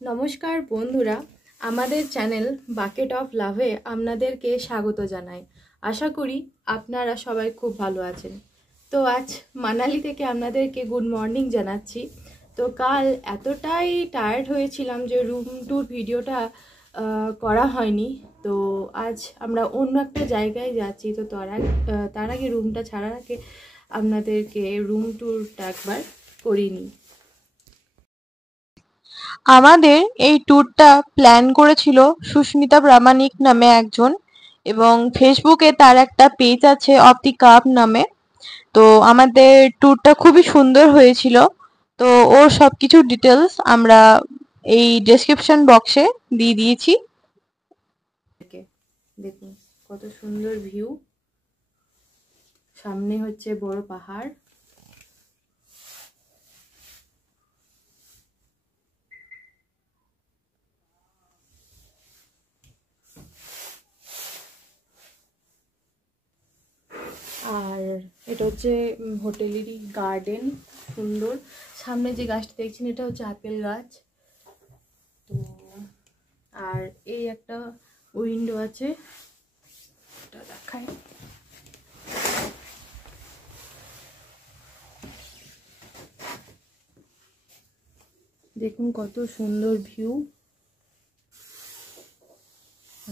নমস্কার বন্ধুরা, আমাদের চ্যানেল বাকেট অফ লাভে আপনাদেরকে স্বাগত জানাই। আশা করি আপনারা সবাই খুব ভালো আছেন। তো আজ মানালি থেকে আপনাদেরকে গুড মর্নিং জানাচ্ছি। তো কাল এতটাই টায়ার্ড হয়েছিলাম যে রুম ট্যুর ভিডিওটা করা হয়নি। তো আজ আমরা অন্য একটা জায়গায় যাচ্ছি। তো তার আগে রুমটা ছাড়ার আগে আপনাদেরকে রুম ট্যুরটা একবার করিনি। আমাদের এই ট্যুরটা প্ল্যান করেছিল সুস্মিতা প্রামাণিক নামে একজন, এবং ফেসবুকে তার একটা পেজ আছে অফ দি কাপ নামে। তো আমাদের ট্যুরটা খুবই সুন্দর হয়েছিল। তো ওর সবকিছু ডিটেলস আমরা এই ডেসক্রিপশন বক্সে দিয়ে দিয়েছি। দেখুন কত সুন্দর ভিউ, সামনে হচ্ছে বড় পাহাড়। আর এটা হচ্ছে হোটেলেরই গার্ডেন, সুন্দর। সামনে যে গাছটা দেখছেন এটা হচ্ছে আপেল গাছ। তো আর এই একটা উইন্ডো আছে, এটা দেখায়। দেখুন কত সুন্দর ভিউ।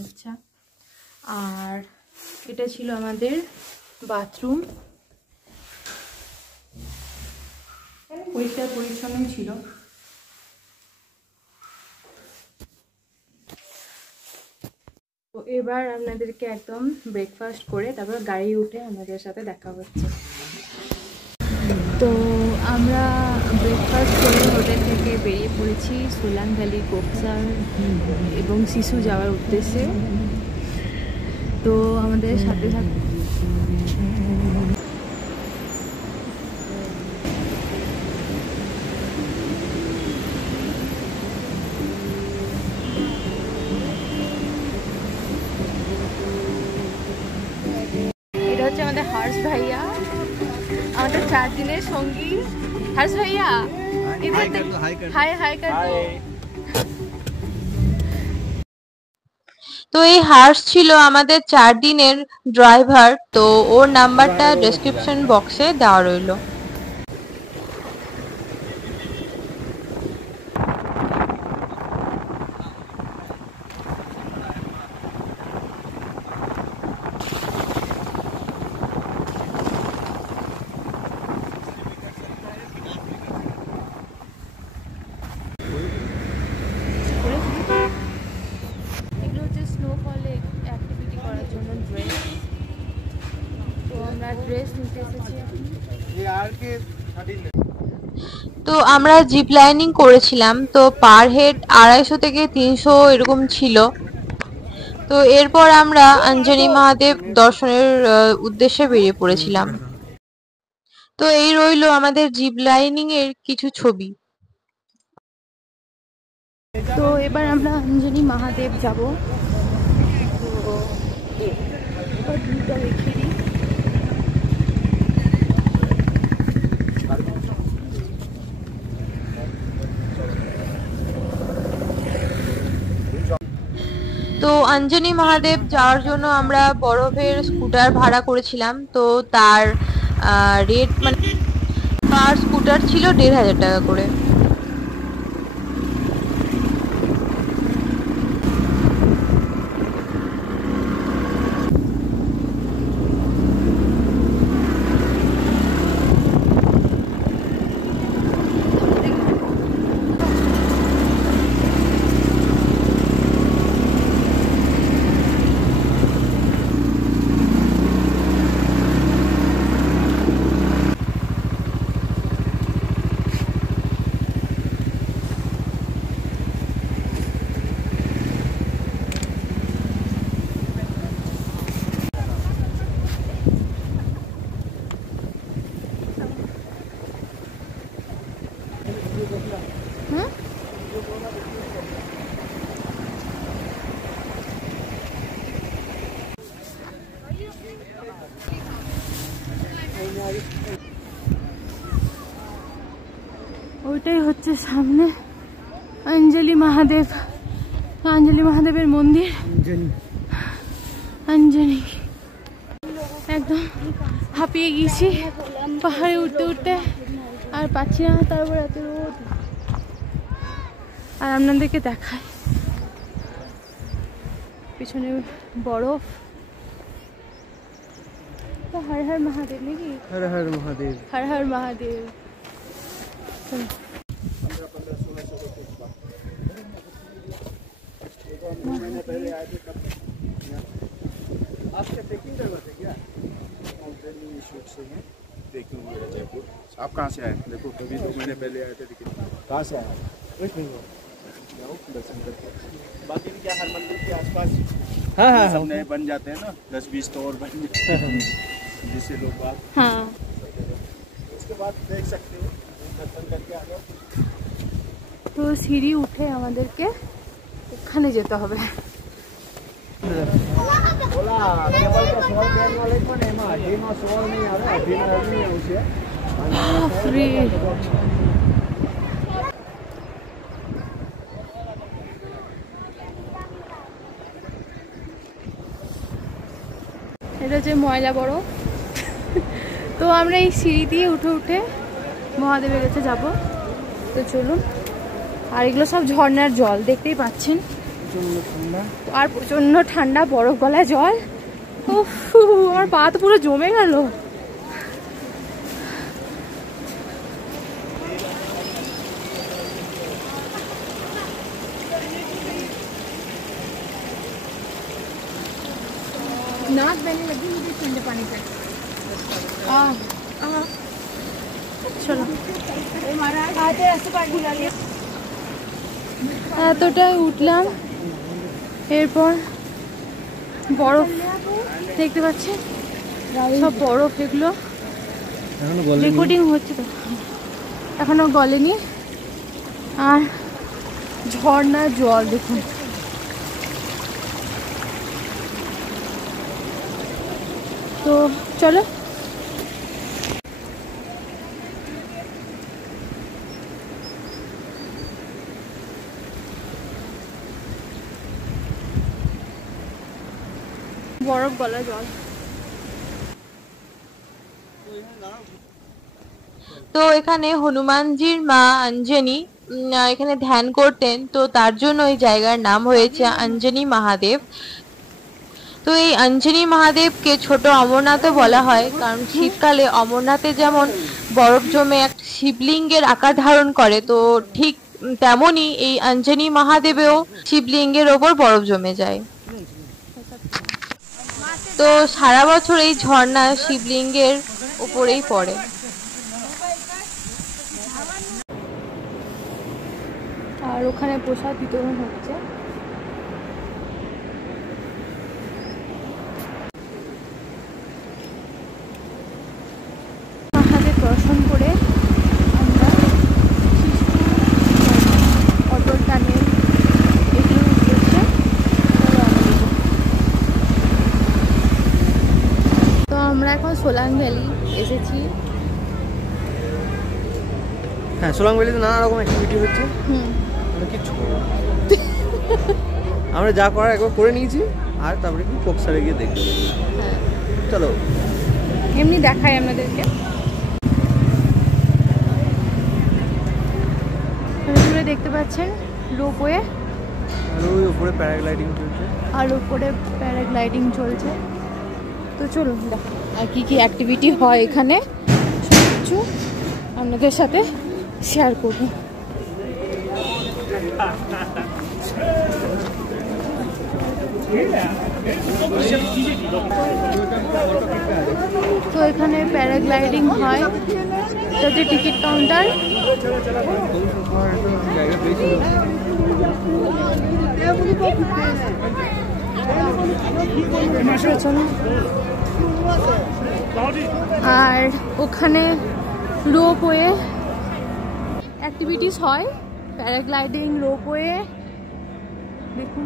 আচ্ছা, আর এটা ছিল আমাদের বাথরুম, পরিষ্কার পরিচ্ছন্ন ছিল। তো এবার আপনাদেরকে একদম ব্রেকফাস্ট করে তারপর গাড়ি উঠে আমাদের সাথে দেখা হচ্ছে। তো আমরা ব্রেকফাস্ট করে হোটেল থেকে বেরিয়ে পড়েছি সোলাং ভ্যালি, কোকসার এবং সিসু যাওয়ার উদ্দেশ্যে। তো আমাদের সাথে সাথে এটা হচ্ছে আমাদের হর্ষ ভাইয়া, আমাদের 4 দিনের সঙ্গী। হর্ষ ভাইয়া হাই হাই কর দো। তো এই হার্স ছিল আমাদের 4 দিনের ড্রাইভার। তো ওর নাম্বারটা ডেসক্রিপশন বক্সে দেওয়া রইল। এগুলো হচ্ছে স্নোফলে অ্যাক্টিভিটি করার জন্য ড্রেস। তো আমরা ড্রেস নিতে এসেছি। তো আমরা জিপ লাইনিং করেছিলাম। তো পার হেড 250 থেকে 300 এরকম ছিল। তো এরপর আমরা অঞ্জনি মহাদেব দর্শনের উদ্দেশ্যে বেরিয়ে পড়েছিলাম। তো এই রইল আমাদের জিপ লাইনিং এর কিছু ছবি। তো এবার আমরা অঞ্জনি মহাদেব যাব। তো ভিউটা দেখিয়ে দিই। তো অঞ্জনি মহাদেব যাওয়ার জন্য আমরা বরফের স্কুটার ভাড়া করেছিলাম। তো তার রেট মানে পার স্কুটার ছিল 1500 টাকা করে। ওইটাই হচ্ছে সামনে অঞ্জলি মহাদেবের মন্দির। অঞ্জলি একদম হাঁপিয়ে গিয়েছি পাহাড়ে উঠতে উঠতে, আর পাচ্ছি না, তারপর এত রোদ। আর আপনাদেরকে দেখায় পিছনে বরফ। হর হর মহাদেব নাকি? हर हर महादेव। হর হর মহাদেব। आप कहाँ से आए? देखो कभी 2 महीने पहले आए थे, लेकिन कहाँ से आए? वेस्ट बंगाल। जाओ दर्शन करके। बाकी क्या हर मंदिर के आसपास सब नए बन जाते हैं ना, 10-20 तो और बन जाते हैं जिससे लोग बात। हाँ, उसके बाद देख सकते हो, दर्शन करके आ जाओ। তো সিঁড়ি উঠে আমাদেরকে ওখানে যেতে হবে। বাপরে, এটা হচ্ছে ময়লা বরফ। তো আমরা এই সিঁড়ি দিয়ে উঠে উঠে মহাদেবের কাছে যাব। তো চলুন। আর এগুলো সব ঝর্ণার জল, দেখতেই পাচ্ছেন। আর প্রচন্ড ঠান্ডা, বরফ গলায় জল। উফ, আমার পা তো পুরো জমে গেল। नाक बहने लगी मुझे ठंडे पानी से। चलो এতটাই উঠলাম, এরপর বরফ দেখতে পাচ্ছেন, সব বরফ। এগুলো রেকর্ডিং হচ্ছে তো, এখনো গলেনি। আর ঝর্ণার জল দেখুন। তো চলো। বরফ গলা জল। তো এখানে হনুমানজির মা অঞ্জনি এখানে ধ্যান করতেন, তো তার জন্য এই জায়গার নাম হয়েছে অঞ্জনি মহাদেব। তো এই অঞ্জনি মহাদেবকে ছোট অমরনাথও বলা হয়, কারণ শীতকালে অমরনাথে যেমন বরফ জমে এক শিবলিঙ্গের আকার ধারণ করে, তো ঠিক তেমনি এই অঞ্জনি মহাদেবেও শিবলিঙ্গের ওপর বরফ জমে যায়। তো সারা বছর এই ঝর্ণা শিবলিঙ্গের উপরেই পড়ে। আর ওখানে প্রসাদ বিতরণ হচ্ছে। মহাদেব দর্শন করে আমরা অটল টানেল এগুলোর উদ্দেশ্যে তো আমরা এখন সোলাং ভ্যালি এসেছি। হ্যাঁ, সোলাং ভ্যালিতে নানা রকম অ্যাক্টিভিটি হচ্ছে। কিচ্ছু আমরা যা করার একবার করে নিয়েছি, আর তারপরে কি কক্সারে গিয়ে দেখবো। চলো এমনি দেখাই আপনাদেরকে। দূরে দেখতে পাচ্ছেন রোপওয়ে, আর ওই উপরে প্যারাগ্লাইডিং চলছে। আর উপরে প্যারাগ্লাইডিং চলছে। তো চলুন দেখো আর কি কি অ্যাক্টিভিটি হয় এখানে, সব কিছু আপনাদের সাথে শেয়ার করব। তো এখানে প্যারাগ্লাইডিং হয়, তাতে টিকিট কাউন্টার। আর ওখানে রোপওয়ে অ্যাক্টিভিটিস হয়, প্যারাগ্লাইডিং, রোপওয়ে। দেখুন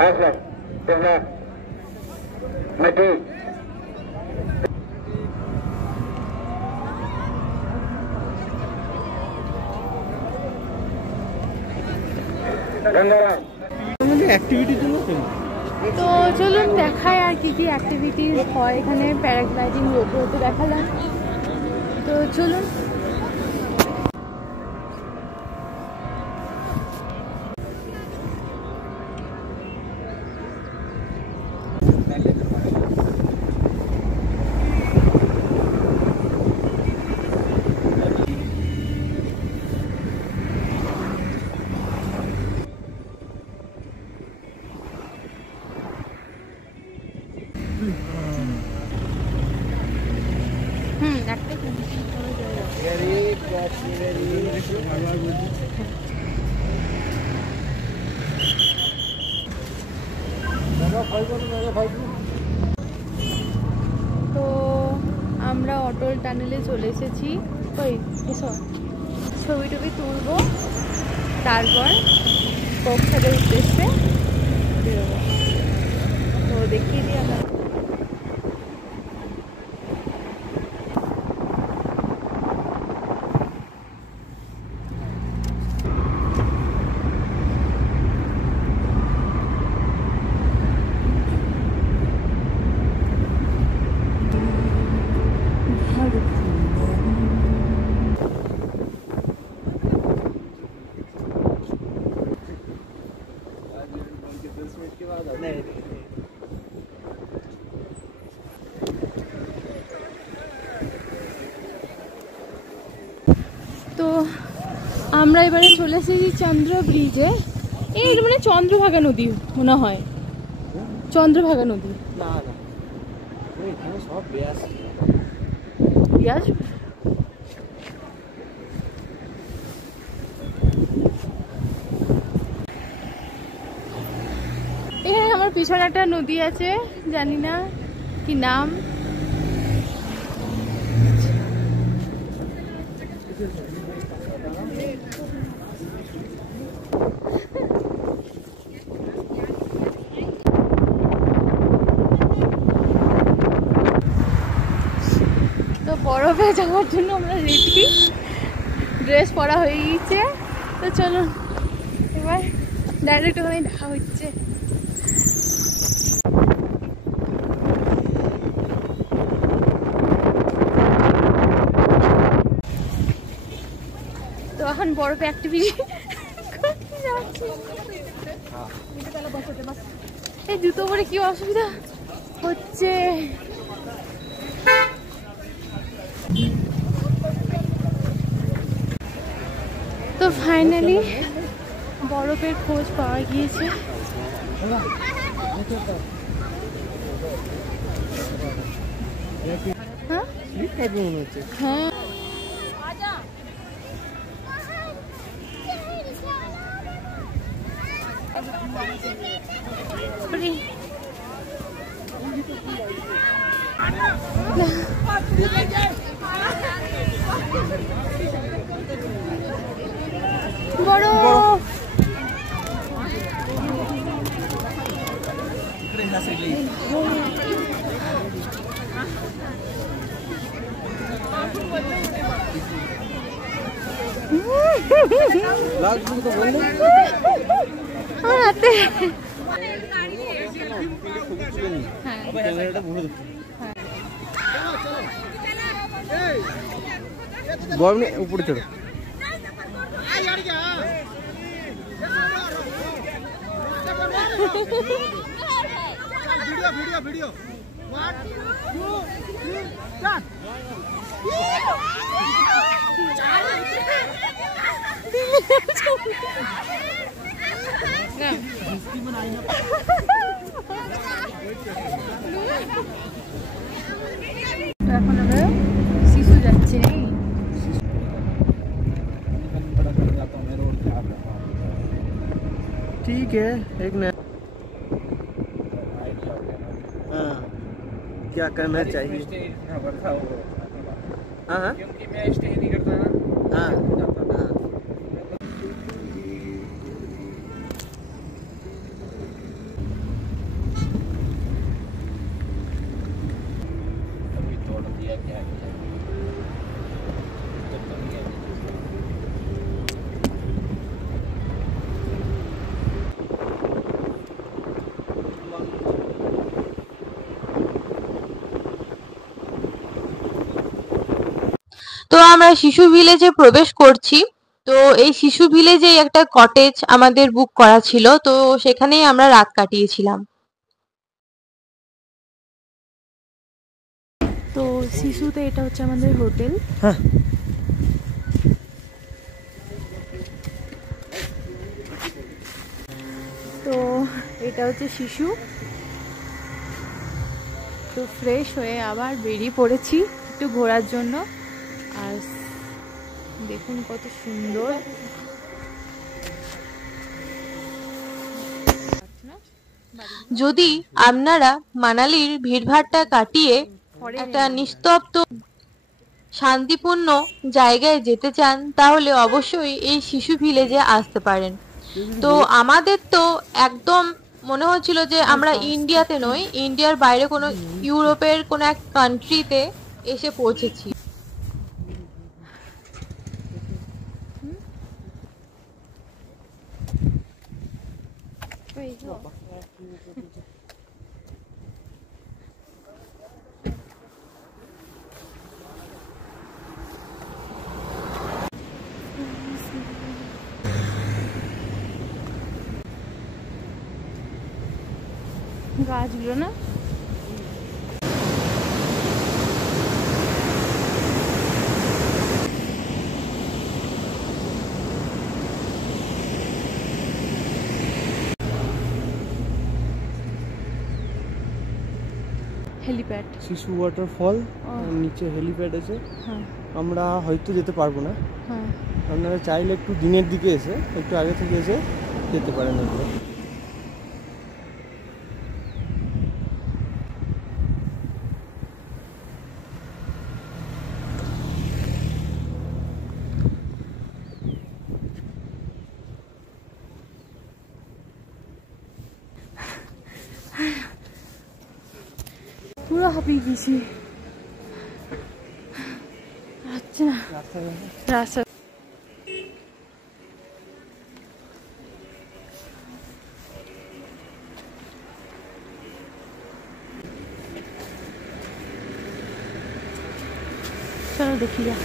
हाँ सर, पहला मिट्टी गंगाराम অ্যাক্টিভিটির জন্য তো চলুন দেখায় আর কি কি অ্যাক্টিভিটিস হয় এখানে। প্যারাগ্লাইডিং রোপওয়ে তো দেখালাম, তো চলুন। তো আমরা অটল টানেলে চলে এসেছি। ওই এসো, ছবি টবি তুলবো, তারপর কক্সবাজারের উদ্দেশ্যে বেরোবো। তো দেখিয়ে দিই আমরা। তো আমরা এবারে চলে এসেছি চন্দ্র ব্রিজে। এই মানে চন্দ্রভাগা নদী মনে হয়, চন্দ্রভাগা নদী। না না, এখানে সব ব্যাস পিয়াজ এখানে আমার পিছনে একটা নদী আছে, জানি না কি নাম। তো বরফে যাওয়ার জন্য আমরা রেডি, ড্রেস পরা হয়ে গিয়েছে। তো চলুন এবার ডাইরেক্ট ওখানে দেখা হচ্ছে। তো এখন বরফে অ্যাক্টিভিটি এই জুতো পরে কি অসুবিধা হচ্ছে। তো ফাইনালি বরফের খোঁজ পাওয়া গিয়েছে। হ্যাঁ হ্যাঁ, বরফ হাতে গরম নেই, উপরে চলো। Video 1 2 3 start. এখন আমরা শিশু যাচ্ছি। ठीक है, एक नया हाँ, क्या करना चाहिए। हाँ हाँ, क्योंकि मैं स्टे नहीं करता ना। हाँ हाँ, আমরা শিশু ভিলেজে প্রবেশ করছি। তো এই শিশু ভিলেজে একটা কটেজ আমাদের বুক করা ছিল, তো সেখানেই আমরা রাত কাটিয়েছিলাম। তো শিশুতে এটা হচ্ছে আমাদের হোটেল। হ্যাঁ। তো এটা হচ্ছে শিশু। তো ফ্রেশ হয়ে আবার বেরিয়ে পড়েছি একটু ঘোরার জন্য। আর দেখুন কত সুন্দর। যদি আপনারা মানালির ভিড়ভাট্টা কাটিয়ে একটা নিস্তব্ধ শান্তিপূর্ণ জায়গায় যেতে চান তাহলে অবশ্যই এই শিশু ভিলেজে আসতে পারেন। তো আমাদের তো একদম মনে হচ্ছিল যে আমরা ইন্ডিয়াতে নই, ইন্ডিয়ার বাইরে কোনো ইউরোপের কোনো এক কান্ট্রিতে এসে পৌঁছেছি। গাছগুলো না হেলিপ্যাড। শিশু ওয়াটারফল, নিচে হেলিপ্যাড আছে। হ্যাঁ আমরা হয়তো যেতে পারবো না, হ্যাঁ। আপনারা চাইলে একটু দিনের দিকে এসে, একটু আগে থেকে এসে যেতে পারেন ওগুলো। পুরো হাঁপিয়ে গেছি। আচ্ছা না রাস্তা চলো দেখি যা।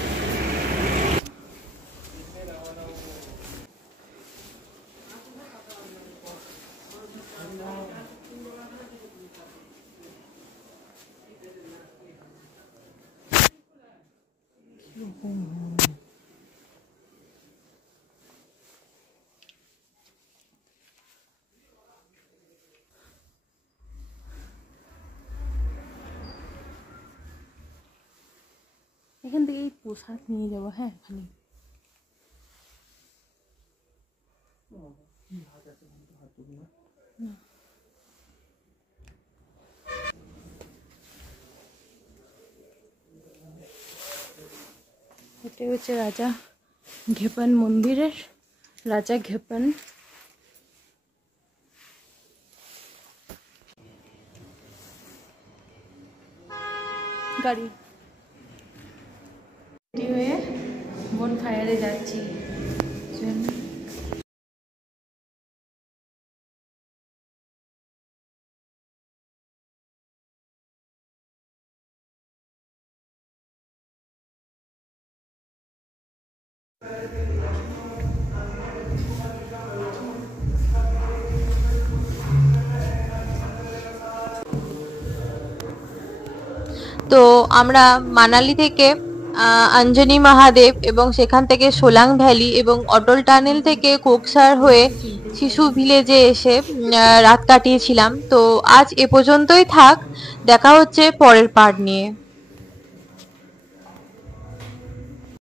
এখান থেকে এই পোশাক নিয়ে যাবো। হ্যাঁ খালি এটাই হচ্ছে রাজা ঘেপন মন্দিরের, রাজা ঘেপন। গাড়ি হয়ে বন ফায়ারে যাচ্ছি। তো আমরা মানালি থেকে অঞ্জনি মহাদেব এবং সেখান থেকে সোলাং ভ্যালি এবং অটল টানেল থেকে কোকসার হয়ে শিশু ভিলেজে এসে রাত কাটিয়েছিলাম। তো আজ এ পর্যন্তই থাক, দেখা হচ্ছে পরের পার্ট নিয়ে।